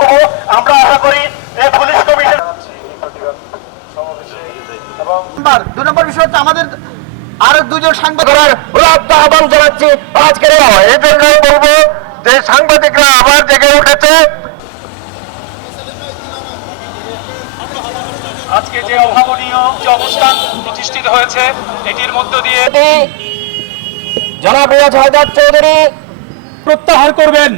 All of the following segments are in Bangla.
কমিশনার আমরা আশা করি এই পুলিশ কমিশন নাম্বার নম্বর বিষয় হচ্ছে আমাদের আরও দুজন সাংবাদিক আহ্বান জানাচ্ছি আজকের এই জন্য বলব যে সাংবাদিকরা আবার জেগে উঠেছে। আজকে যে অভাবনীয় যে অবস্থান প্রতিষ্ঠিত হয়েছে এটির মধ্য দিয়ে জনাব রিয়াজ হায়দার চৌধুরী প্রত্যাহার করবেন।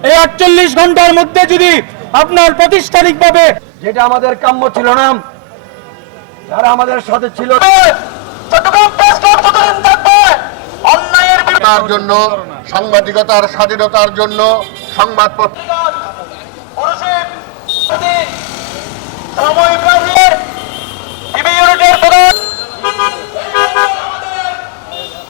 এই আটচল্লিশ ঘণ্টার মধ্যে যদি আপনার প্রাতিষ্ঠানিকভাবে যেটা আমাদের কাম্য ছিল না যারা আমাদের সাথে ছিল তার জন্য সাংবাদিকতার স্বাধীনতার জন্য সংবাদপত্র